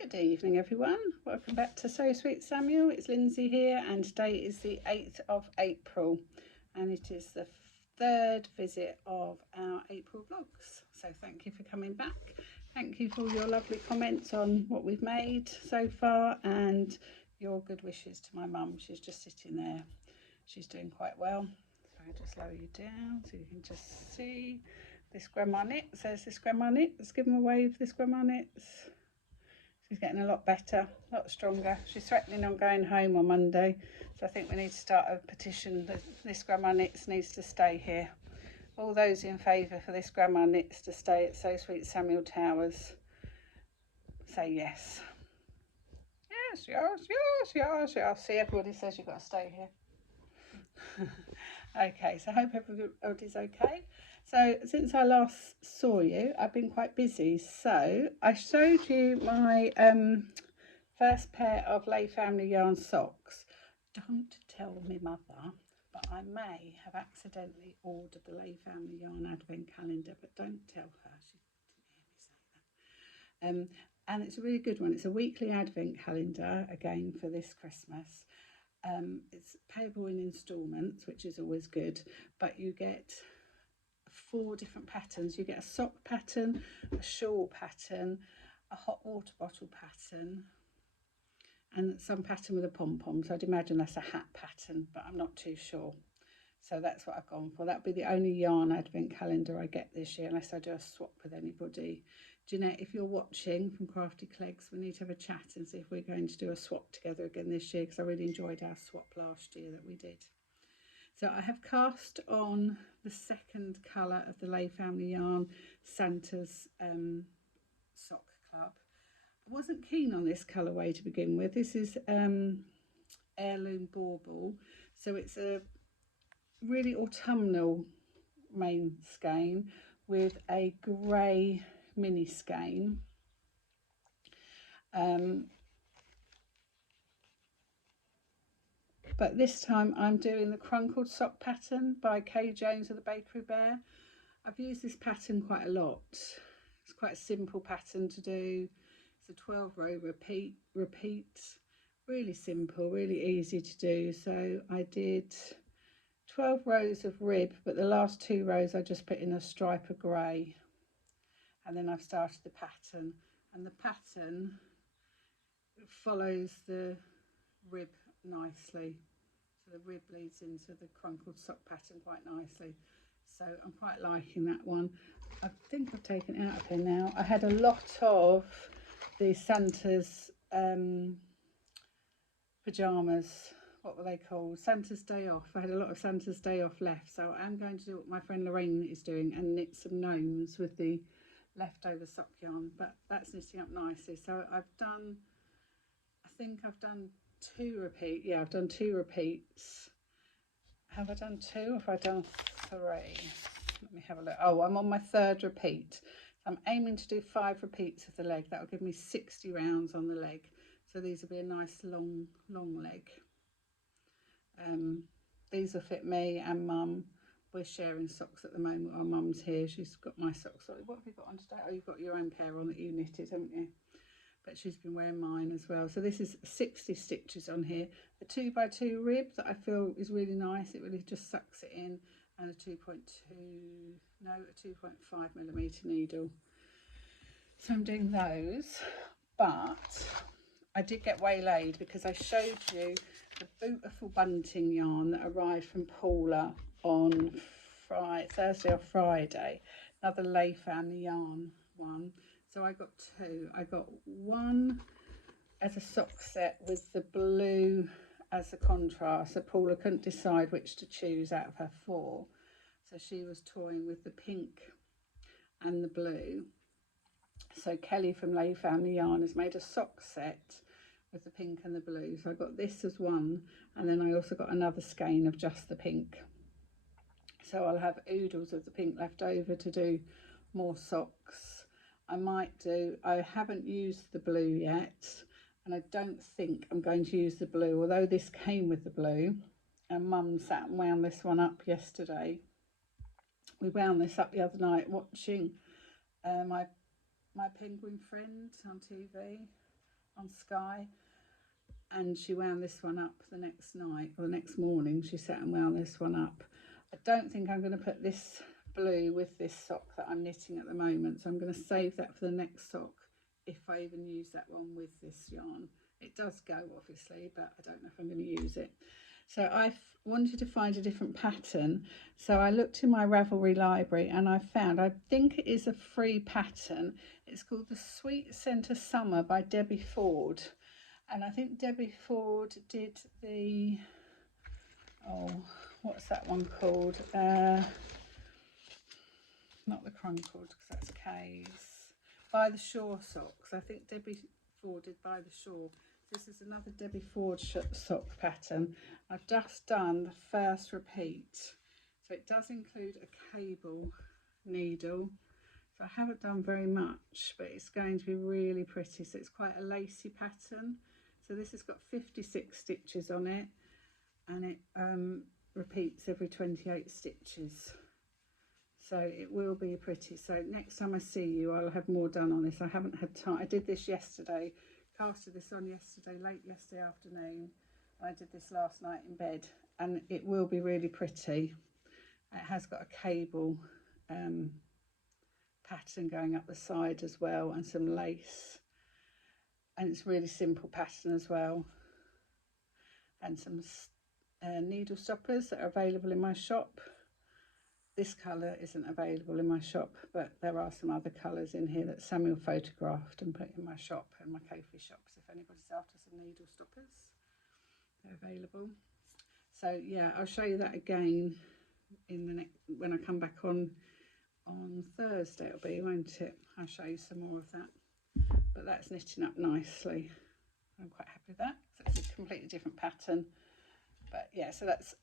Good evening everyone, welcome back to So Sweet Samuel. It's Lindsay here and today is the 8th of April and it is the third visit of our April vlogs. So thank you for coming back. Thank you for your lovely comments on what we've made so far and your good wishes to my mum. She's just sitting there. She's doing quite well. So I'll just lower you down so you can just see. This Grandma Knits, there's this Grandma Knits. Let's give them a wave, this Grandma Knits. She's getting a lot better, a lot stronger. She's threatening on going home on Monday. So I think we need to start a petition that this Grandma Knits needs to stay here. All those in favour for this Grandma Knits to stay at So Sweet Samuel Towers, say yes. Yes, yes, yes, yes, yes. See, everybody says you've got to stay here. Okay, so I hope everybody's okay. So since I last saw you, I've been quite busy. So I showed you my first pair of Lay Family Yarn socks. Don't tell me mother, but I may have accidentally ordered the Lay Family Yarn advent calendar, but don't tell her. She didn't hear me say that. And it's a really good one. It's a weekly advent calendar, again, for this Christmas. It's payable in instalments, which is always good, but you get 4 different patterns. You get a sock pattern, a shawl pattern, a hot water bottle pattern, and some pattern with a pom-pom. So I'd imagine that's a hat pattern, but I'm not too sure. So that's what I've gone for. That'll be the only yarn advent calendar I get this year, unless I do a swap with anybody. Jeanette, if you're watching from Crafty Clegs, we need to have a chat and see if we're going to do a swap together again this year, because I really enjoyed our swap last year that we did. So I have cast on the second colour of the Lay Family Yarn Santa's Sock Club. I wasn't keen on this colourway to begin with. This is Heirloom Bauble, so it's a really autumnal main skein with a grey mini skein. But this time I'm doing the Crunkled Sock pattern by Kay Jones of the Bakery Bear. I've used this pattern quite a lot. It's quite a simple pattern to do. It's a 12-row repeat, really simple, really easy to do. So I did 12 rows of rib, but the last 2 rows I just put in a stripe of grey, and then I've started the pattern, and the pattern follows the rib nicely. So the rib leads into the Crunkled Sock pattern quite nicely. So I'm quite liking that one. I think I've taken it out of here now. I had a lot of the Santa's pyjamas. What were they called? Santa's Day Off. I had a lot of Santa's Day Off left. So I'm going to do what my friend Lorraine is doing and knit some gnomes with the leftover sock yarn. But that's knitting up nicely. So I've done, I think I've done 2 repeats. Yeah, I've done 2 repeats. Have I done 2 or have I done 3? Let me have a look. Oh, I'm on my 3rd repeat. I'm aiming to do 5 repeats of the leg. That will give me 60 rounds on the leg. So these will be a nice long leg. These will fit me and Mum. We're sharing socks at the moment. Our Mum's here. She's got my socks on. What have you got on today? Oh, you've got your own pair on that you knitted, haven't you? But she's been wearing mine as well. So this is 60 stitches on here. A 2x2 rib that I feel is really nice. It really just sucks it in. And a 2.5mm needle. So I'm doing those. But I did get waylaid because I showed you the beautiful bunting yarn that arrived from Paula on Thursday or Friday. Another Lay Family Yarn one. So I got 2. I got one as a sock set with the blue as the contrast. So Paula couldn't decide which to choose out of her 4. So she was toying with the pink and the blue. So Kelly from Lay Family Yarn has made a sock set with the pink and the blue. So I got this as one, and then I also got another skein of just the pink. So I'll have oodles of the pink left over to do more socks. I haven't used the blue yet, and I don't think I'm going to use the blue, although this came with the blue, and Mum sat and wound this one up yesterday. We wound this up the other night watching my penguin friend on TV. on Sky, and she wound this one up the next night, or the next morning she sat and wound this one up. I don't think I'm going to put this blue with this sock that I'm knitting at the moment, so I'm going to save that for the next sock if I even use that one with this yarn. It does go obviously, but I don't know if I'm going to use it. So I wanted to find a different pattern, so I looked in my Ravelry library and I found, I think it is a free pattern. It's called the Sweet Centre Summer by Debbie Ford, and I think Debbie Ford did the, oh, what's that one called? Not the Crunkled, because that's K's. By the Shore socks. I think Debbie Ford did By the Shore. This is another Debbie Ford sock pattern. I've just done the first repeat, so it does include a cable needle. So I haven't done very much, but it's going to be really pretty. So it's quite a lacy pattern. So this has got 56 stitches on it, and it repeats every 28 stitches. So it will be pretty. So next time I see you, I'll have more done on this. I haven't had time. I did this yesterday, casted this on yesterday, late yesterday afternoon. I did this last night in bed, and it will be really pretty. It has got a cable pattern going up the side as well, and some lace, and it's really simple pattern as well, and some needle stoppers that are available in my shop. This colour isn't available in my shop, but there are some other colours in here that Samuel photographed and put in my shop, in my Kofi shops. If anybody's after some needle stoppers, they're available. So yeah, I'll show you that again in the next, when I come back on Thursday it'll be, won't it? I'll show you some more of that. But that's knitting up nicely. I'm quite happy with that. So it's a completely different pattern. But yeah, so that's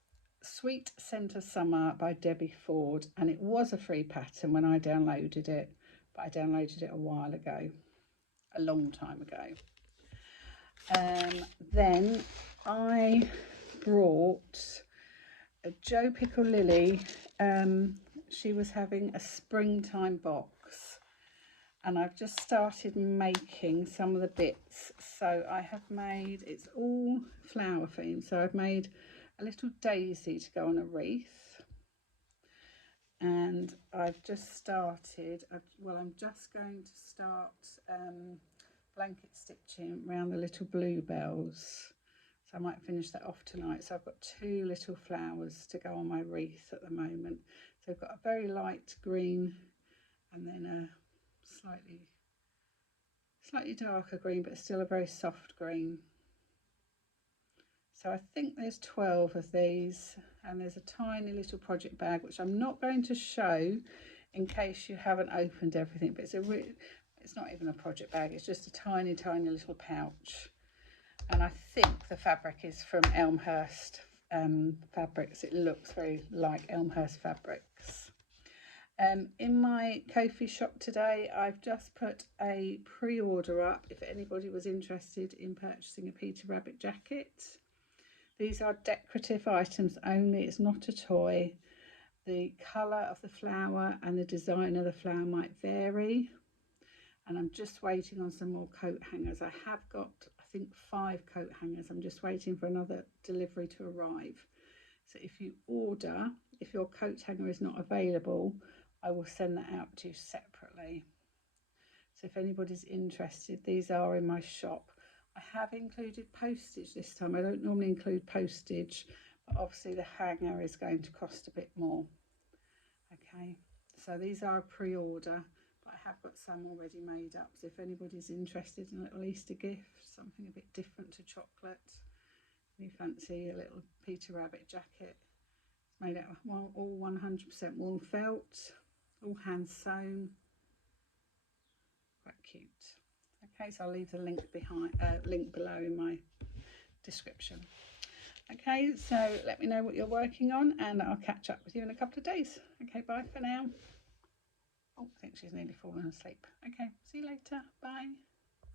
Sweet Centre Summer by Debbie Ford, and it was a free pattern when I downloaded it, but I downloaded it a while ago, a long time ago. Then I brought a Joe Pickle Lily. She was having a springtime box, and I've just started making some of the bits. So I have made, it's all flower themed, so I've made a little daisy to go on a wreath, and I've just started, I'm just going to start blanket stitching around the little bluebells, so I might finish that off tonight. So I've got two little flowers to go on my wreath at the moment. So I've got a very light green and then a slightly darker green, but still a very soft green. So I think there's 12 of these, and there's a tiny little project bag which I'm not going to show in case you haven't opened everything, but it's not even a project bag, it's just a tiny little pouch. And I think the fabric is from Elmhurst Fabrics. It looks very like Elmhurst Fabrics. In my Kofi shop today, I've just put a pre-order up if anybody was interested in purchasing a Peter Rabbit jacket. These are decorative items only, it's not a toy. The colour of the flower and the design of the flower might vary. And I'm just waiting on some more coat hangers. I have got, I think, 5 coat hangers. I'm just waiting for another delivery to arrive. So if you order, if your coat hanger is not available, I will send that out to you separately. So if anybody's interested, these are in my shop. I have included postage this time. I don't normally include postage, but obviously the hanger is going to cost a bit more. Okay, so these are a pre-order, but I have got some already made up. So if anybody's interested in a little Easter gift, something a bit different to chocolate, you fancy a little Peter Rabbit jacket. It's made out of all 100% wool felt, all hand sewn, quite cute. Okay, so I'll leave the link below in my description. Okay, so let me know what you're working on, and I'll catch up with you in a couple of days. Okay, bye for now. Oh, I think she's nearly fallen asleep. Okay, see you later. Bye.